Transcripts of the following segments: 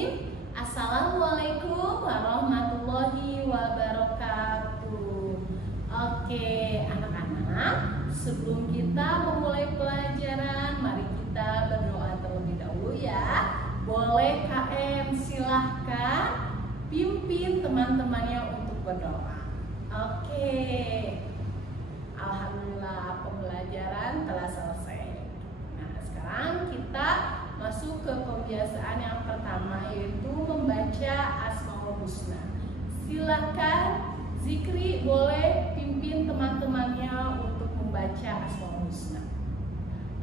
Bismillahirrahmanirrahim. Assalamualaikum warahmatullahi wabarakatuh. Oke, anak-anak, sebelum kita memulai pelajaran, mari kita berdoa terlebih dahulu ya. Boleh KM silahkan pimpin teman-temannya untuk berdoa. Oke. Alhamdulillah pembelajaran telah selesai. Nah, sekarang kita masuk ke kebiasaan yang pertama, yaitu membaca Asmaul Husna. Silakan Zikri boleh pimpin teman-temannya untuk membaca Asmaul Husna.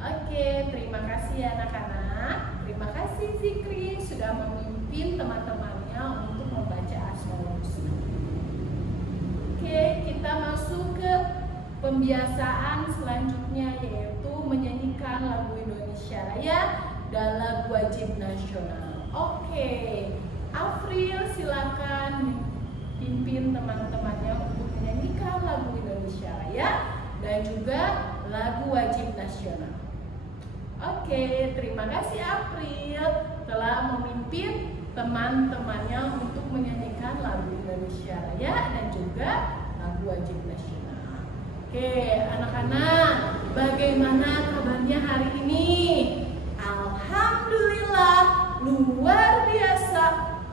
Oke, terima kasih anak-anak. Terima kasih Zikri sudah memimpin teman-temannya untuk membaca Asmaul Husna. Oke, kita masuk ke pembiasaan selanjutnya, yaitu menyanyikan lagu Indonesia Raya dan lagu wajib nasional. Oke, Afril silakan pimpin teman-temannya untuk menyanyikan lagu Indonesia Raya dan juga lagu wajib nasional. Oke, terima kasih April telah memimpin teman-temannya untuk menyanyikan lagu Indonesia Raya dan juga lagu wajib nasional. Oke, anak-anak, bagaimana kabarnya hari ini? Alhamdulillah, luar biasa.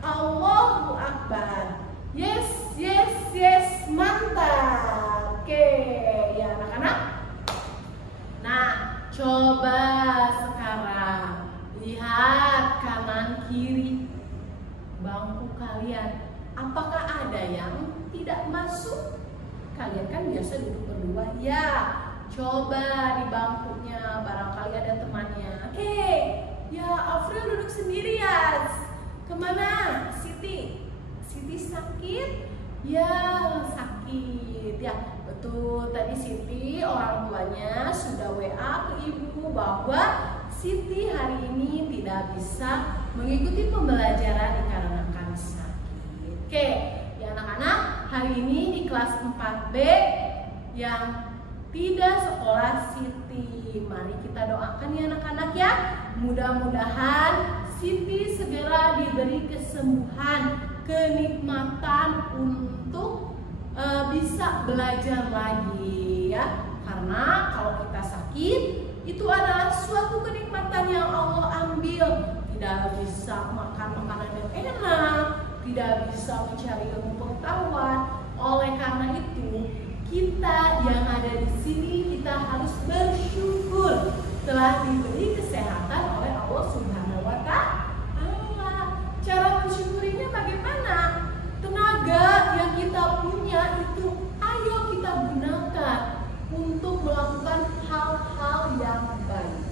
Allahu Akbar. Yes, yes, yes, mantap. Oke, ya anak-anak. Nah, coba sekarang lihat kanan kiri bangku kalian. Apakah ada yang tidak masuk? Kalian kan biasa duduk berdua ya. Coba di bangkunya barangkali ada temannya. Oke, ya Afril duduk sendiri ya. Kemana? Siti sakit? Ya sakit ya. Betul, tadi Siti orang tuanya sudah WA ke ibu bahwa Siti hari ini tidak bisa mengikuti pembelajaran dikarenakan sakit. Oke, ya anak-anak, hari ini di kelas 4B yang tidak sekolah Siti, mari kita doakan ya anak-anak ya. Mudah-mudahan Siti segera diberi kesembuhan, kenikmatan untuk bisa belajar lagi ya. Karena kalau kita sakit itu adalah suatu kenikmatan yang Allah ambil. Tidak bisa makan makanan yang enak, tidak bisa mencari ilmu pengetahuan. Oleh karena itu, kita yang ada di sini kita harus bersyukur telah diberi kesehatan oleh Allah Subhanahu wa Ta'ala. Cara mensyukurinya bagaimana? Tenaga yang kita punya itu ayo kita gunakan untuk melakukan hal-hal yang baik.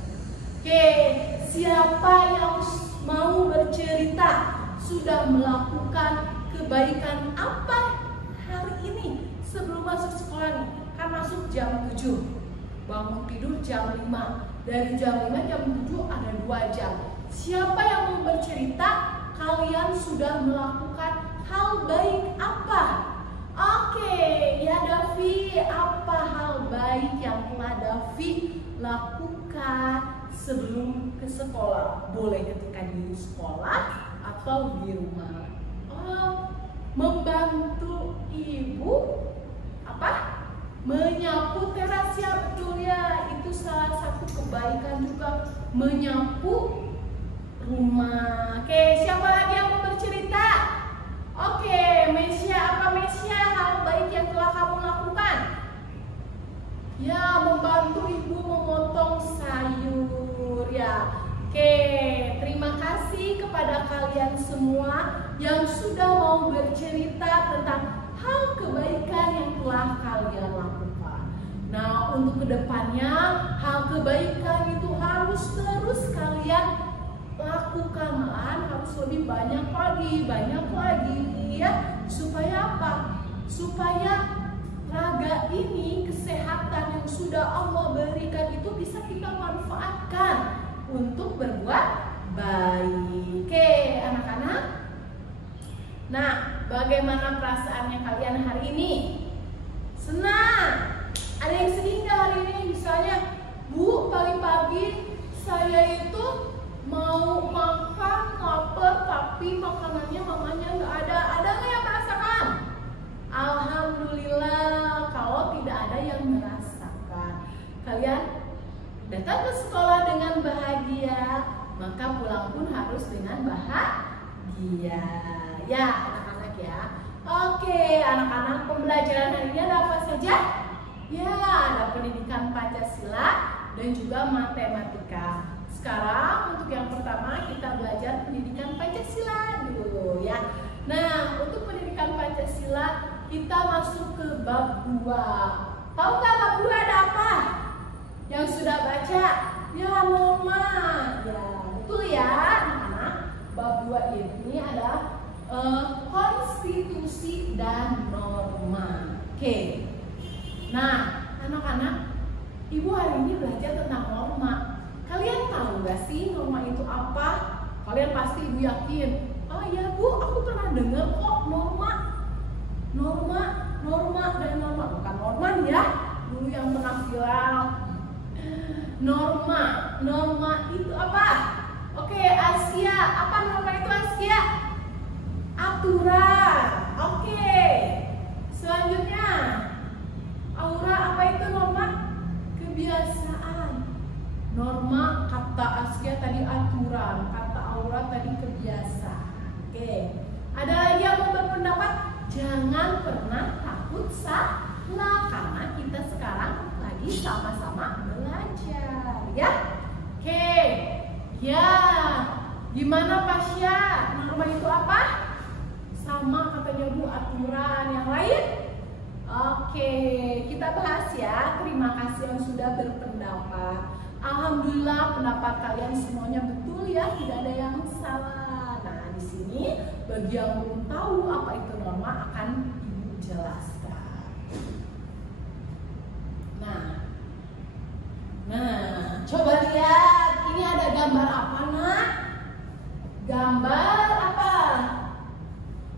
Oke, siapa yang mau bercerita sudah melakukan kebaikan apa hari ini sebelum masuk sekolah nih? Kan masuk jam 7, bangun tidur jam 5. Dari jam 5 jam 7 ada 2 jam. Siapa yang mau bercerita kalian sudah melakukan hal baik apa? Oke, ya Davi, apa hal baik yang telah Davi lakukan sebelum ke sekolah? Boleh ketika di sekolah atau di rumah. Oh, membantu ibu apa? Menyapu teras ya, betul ya. Itu salah satu kebaikan juga, menyapu rumah. Oke, siapa lagi yang mau bercerita? Oke, Mesya, apa Mesya hal baik yang telah kamu lakukan? Ya, membantu ibu memotong sayur ya. Oke, terima kasih kepada kalian semua yang sudah mau bercerita tentang hal kebaikan yang telah kalian lakukan. Nah, untuk kedepannya hal kebaikan itu harus terus kalian lakukan, malahan harus lebih banyak lagi ya. Supaya apa? Supaya raga ini, kesehatan yang sudah Allah berikan itu bisa kita manfaatkan untuk berbuat baik. Oke, anak-anak. Nah, bagaimana perasaannya kalian hari ini? Senang? Ada yang sedih nggak hari ini? Misalnya, Bu, pagi-pagi saya itu mau makan lapar tapi bersekolah dengan bahagia, maka pulang pun harus dengan bahagia. Ya, anak-anak ya. Oke, anak-anak, pembelajaran hari ini ada apa saja? Ya, ada pendidikan Pancasila dan juga matematika. Sekarang untuk yang pertama kita belajar pendidikan Pancasila dulu ya. Nah, untuk pendidikan Pancasila kita masuk ke bab 2. Tahu nggak bab 2 ada apa? Yang sudah baca? Ya, norma. Ya, betul ya anak-anak. Bab 2 ini adalah konstitusi dan norma. Oke. Nah, anak-anak, Ibu hari ini belajar tentang norma. Kalian tahu gak sih norma itu apa? Kalian pasti Ibu yakin. Oh iya Bu, aku pernah dengar kok norma. Norma dan norma. Bukan Norman ya. Dulu yang pernah viral. Norma itu apa? Oke, Asia. Apa norma itu Asia? Aturan. Oke. Selanjutnya, Aura, apa itu norma? Kebiasaan. Norma kata Askia tadi aturan, kata Aura tadi kebiasaan. Oke. Ada lagi yang mau berpendapat? Jangan pernah takut salah karena kita sekarang lagi sama-sama belajar, ya. Oke. Ya. Gimana Pasya? Norma itu apa? Sama katanya Bu, aturan. Yang lain? Oke, kita bahas ya. Terima kasih yang sudah berpendapat. Alhamdulillah pendapat kalian semuanya betul ya, tidak ada yang salah. Nah, di sini bagi yang belum tahu apa itu norma akan Ibu jelaskan. Nah, coba lihat. Ini ada gambar apa, Nak? Gambar apa?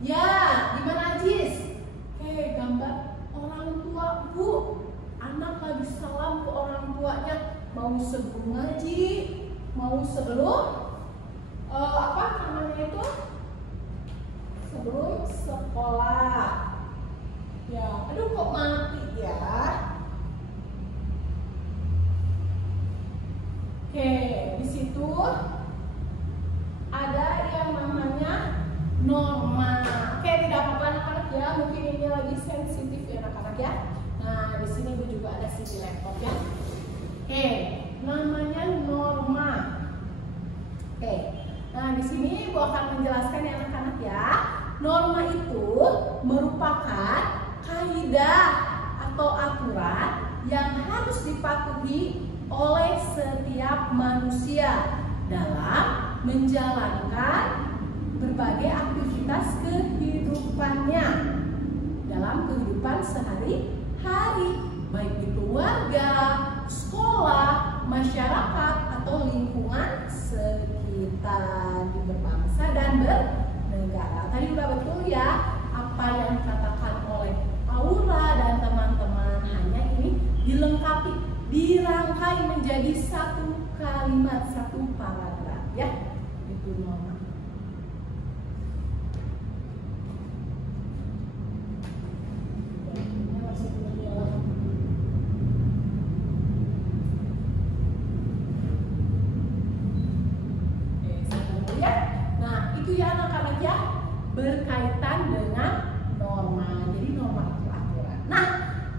Ya, gimana Jis? Oke, gambar orang tua Bu. Anak lagi salam ke orang tuanya. Mau sebelum ngaji, mau sebelum apa namanya itu? Sebelum sekolah. Ya, aduh kok mati ya. Oke, di situ ada yang namanya norma. Oke, tidak apa-apa anak-anak ya. Mungkin ini lagi sensitif ya anak-anak ya. Nah, di sini Ibu juga ada CD laptop ya. Oke, namanya norma. Oke, nah di sini Ibu akan menjelaskan ya anak-anak ya. Norma itu merupakan kaidah atau aturan yang harus dipatuhi oleh setiap manusia dalam menjalankan berbagai aktivitas kehidupannya dalam kehidupan sehari-hari, baik di keluarga, sekolah, masyarakat, atau lingkungan sekitar, di berbangsa dan bernegara. Tadi udah betul ya apa yang dikatakan oleh Aura dan teman-teman, hanya ini dilengkapi, dirangkai menjadi satu kalimat, satu paragraf ya. Itu norma. Berkaitan dengan norma. Jadi norma itu aturan. Nah,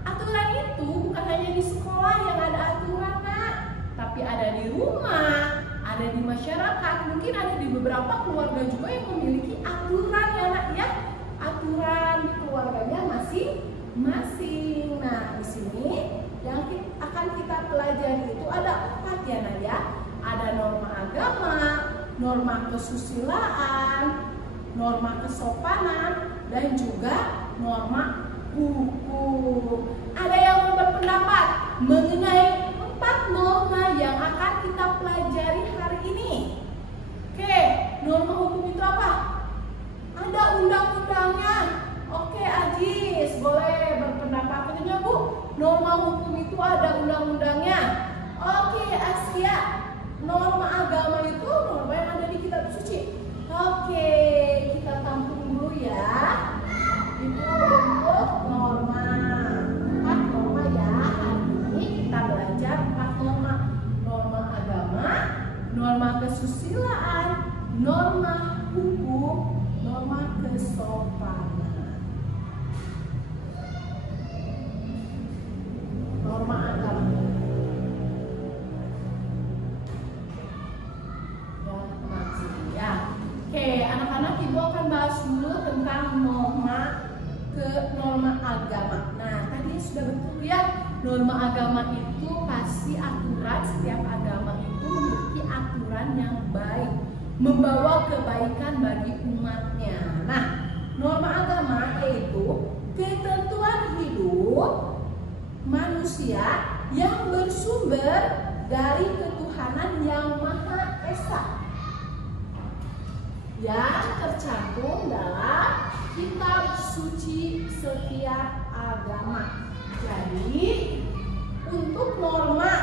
aturan itu bukan hanya di sekolah yang ada aturan, Nak, tapi ada di rumah, ada di masyarakat, mungkin ada di beberapa keluarga juga yang memiliki aturan ya, Nak ya. Aturan di keluarganya masing-masing. Nah, di sini yang akan kita pelajari itu ada 4 ya, Nak ya. Ada norma agama, norma kesusilaan, norma kesopanan, dan juga norma hukum. Ada yang mau berpendapat mengenai 4 norma yang akan kita pelajari hari ini? Oke, norma hukum itu apa? Ada undang-undangnya. Oke, Ajis, boleh berpendapat. Katanya Bu, norma hukum itu ada undang-undangnya. Oke, Asia, norma agama itu norma yang ada di kitab suci. Oke, kita tampung dulu ya. Itu untuk norma. 4 norma ya. Hari ini kita belajar 4 norma. Norma hukum, norma kesopanan. Norma agama. Ya. Oke, anak-anak, ibu akan bahas dulu tentang norma agama. Nah, tadi sudah betul ya, norma agama itu pasti aturan. Setiap agama itu memiliki aturan yang baik, membawa kebaikan bagi umatnya. Nah, norma agama yaitu ketentuan hidup manusia yang bersumber dari ketuhanan yang Maha Esa, yang tercantum dalam kitab suci setiap agama. Jadi untuk norma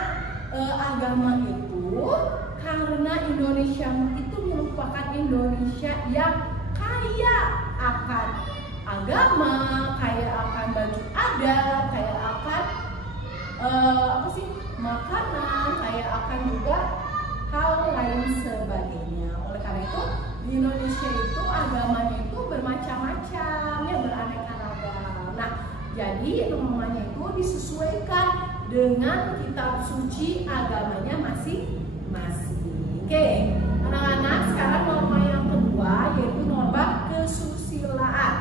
agama itu, karena Indonesia itu merupakan Indonesia yang kaya akan agama, kaya akan baju adat, kaya akan makanan, kaya akan juga hal lain sebagainya. Oleh karena itu di Indonesia itu agamanya itu bermacam-macam, ya, beraneka ragam. Nah, jadi normanya itu disesuaikan dengan kitab suci agamanya masing-masing. Oke, anak-anak, sekarang norma yang kedua yaitu norma kesusilaan.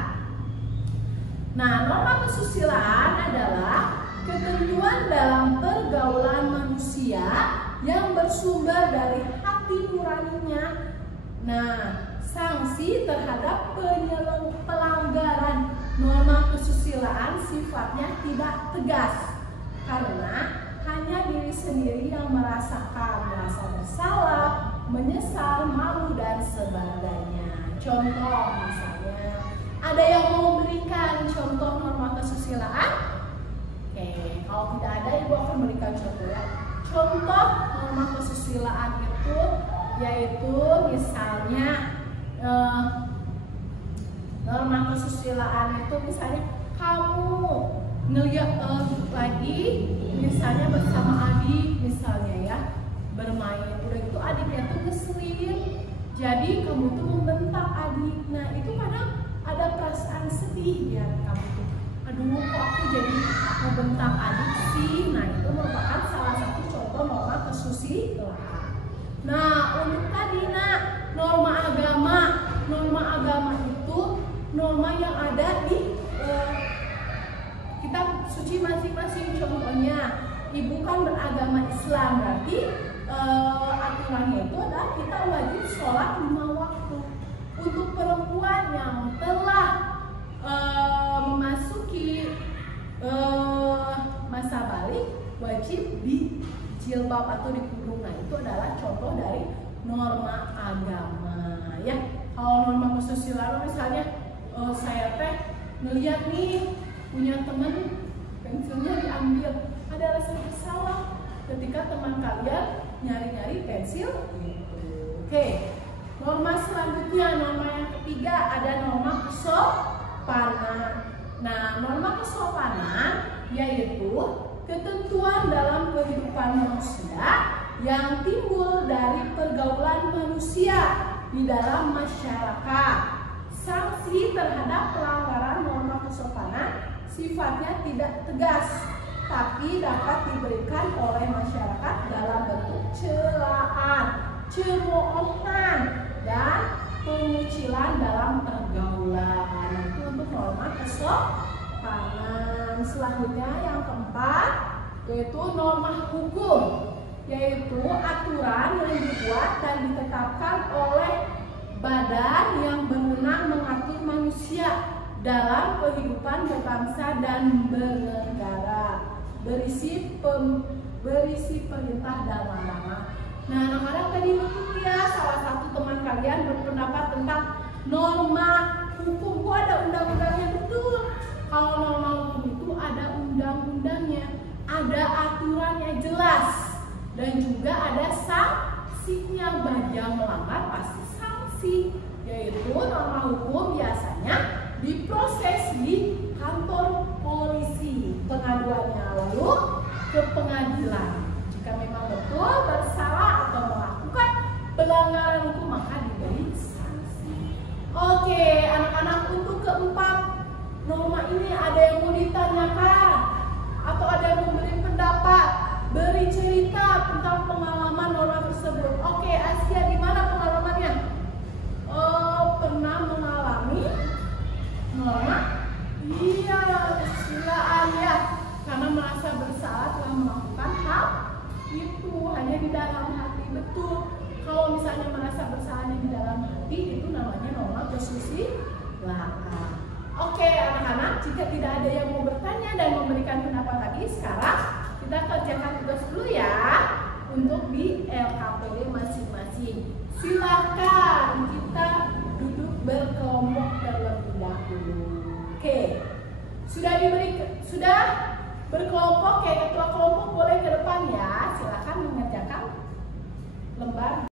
Nah, norma kesusilaan adalah ketentuan dalam pergaulan manusia yang bersumber dari hati nuraninya. Nah, sanksi terhadap pelanggaran norma kesusilaan sifatnya tidak tegas, karena hanya diri sendiri yang merasa bersalah, menyesal, malu, dan sebagainya. Contoh misalnya, ada yang mau memberikan contoh norma kesusilaan? Oke, kalau tidak ada, ibu akan berikan contoh ya. Contoh norma kesusilaan itu yaitu misalnya norma kesusilaan itu misalnya kamu ngeliat lagi misalnya bersama adik misalnya ya bermain, udah itu adiknya tuh ngeselin, jadi kamu tuh membentak adik. Nah, itu kadang ada perasaan sedih ya kamu tuh, aduh kok aku jadi membentak adik sih. Nah, itu merupakan salah satu contoh norma kesusilaan. Nah, untuk tadi norma agama itu norma yang ada di kitab suci masing-masing. Contohnya, ibu kan beragama Islam, berarti aturannya itu adalah kita wajib sholat 5 waktu. Untuk perempuan yang telah memasuki masa balik, wajib di jilbab atau di kerudung. Nah, itu adalah contoh dari norma agama ya. Kalau norma kesusilaan misalnya saya teh ngeliat nih punya teman pensilnya diambil, ada rasa bersalah ketika teman kalian nyari-nyari pensil gitu. Oke, norma selanjutnya, norma yang ketiga, ada norma kesopanan. Nah, norma kesopanan yaitu ketentuan dalam kehidupan manusia yang timbul dari pergaulan manusia di dalam masyarakat. Sanksi terhadap pelanggaran norma kesopanan sifatnya tidak tegas, tapi dapat diberikan oleh masyarakat dalam bentuk celaan, cemoohan, dan pengucilan dalam pergaulan. Itu untuk norma kesopanan. Selanjutnya yang keempat yaitu norma hukum, yaitu aturan yang dibuat dan ditetapkan oleh badan yang berwenang mengatur manusia dalam kehidupan berbangsa dan bernegara, berisi perintah dan larangan. Nah, anak-anak tadi betul ya, salah satu teman kalian berpendapat tentang norma hukum. Kok ada undang-undangnya? Betul. Kalau norma hukum itu ada undang-undangnya, ada aturannya jelas, dan juga ada sanksinya. Bagi yang melanggar pasti sanksi, yaitu norma hukum biasanya diproses di kantor polisi, pengaduannya lalu ke pengadilan. Jika memang betul bersalah atau melakukan pelanggaran hukum, maka diberi sanksi. keempat, norma ini ada yang mau ditanyakan atau ada yang memberi pendapat, beri cerita tentang pengalaman norma tersebut. Oke, Asia, gimana pengalamannya? Pernah mengalami norma? Iya, kesusilaan ya, karena merasa bersalah telah melakukan hal itu hanya di dalam hati. Betul. Kalau misalnya merasa bersalah di dalam hati, itu namanya norma kesusilaan. Oke, anak-anak, jika tidak ada yang mau bertanya dan memberikan pendapat lagi, sekarang kita kerjakan tugas dulu ya untuk di LKPD masing-masing. Silakan kita duduk berkelompok terlebih dahulu. Oke, sudah berkelompok, kayak ketua kelompok boleh ke depan ya.